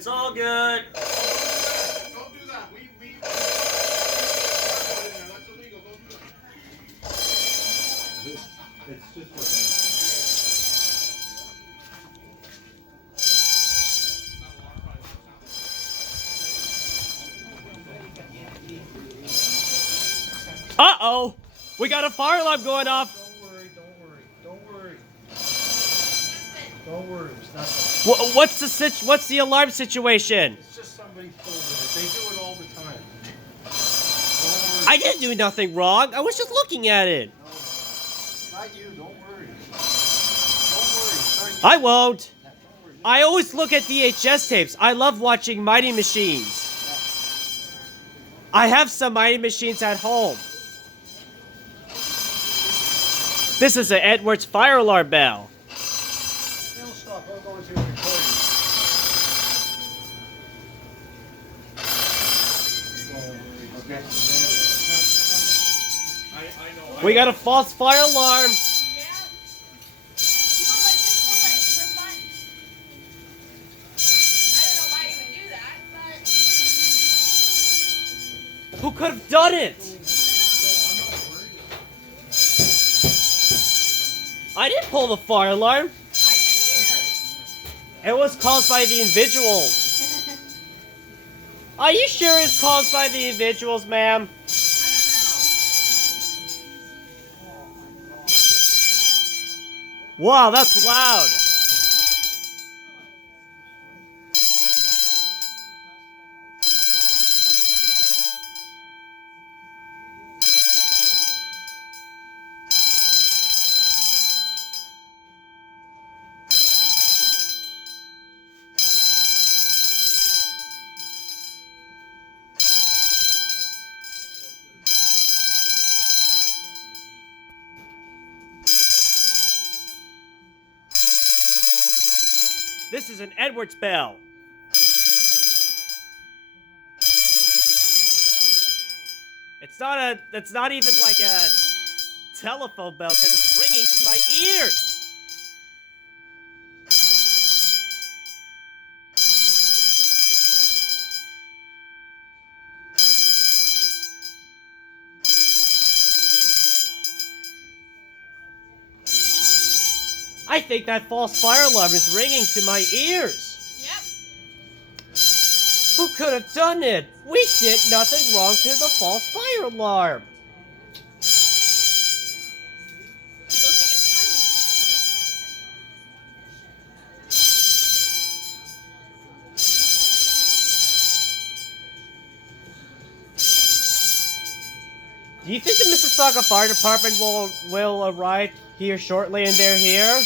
It's all good. Don't do that. That's illegal. Don't do that. It's just what Uh-oh! We got a fire alarm going off. Don't worry. Don't worry. It's nothing. What's the alarm situation? It's just somebody pulled it. They do it all the time. Don't worry. I didn't do nothing wrong. I was just looking at it. No. Not you. Don't worry. Don't worry. It's not you. I won't. Don't worry. I always look at VHS tapes. I love watching Mighty Machines. I have some Mighty Machines at home. This is an Edwards fire alarm bell. It'll stop. I'll go into the recording. Okay. I know. We got a false fire alarm. Yeah. People like to pull it for fun. I don't know why you would do that, but Who could have done it? I didn't pull the fire alarm. I didn't It was caused by the individuals. either. Are you sure it's caused by the individuals, ma'am? Wow, that's loud. This is an Edwards bell. It's not even like a telephone bell because it's ringing to my ears. I think that false fire alarm is ringing to my ears. Yep. Who could have done it? We did nothing wrong to the false fire alarm. People think it's funny. Do you think the Mississauga Fire Department will arrive here shortly and they're here?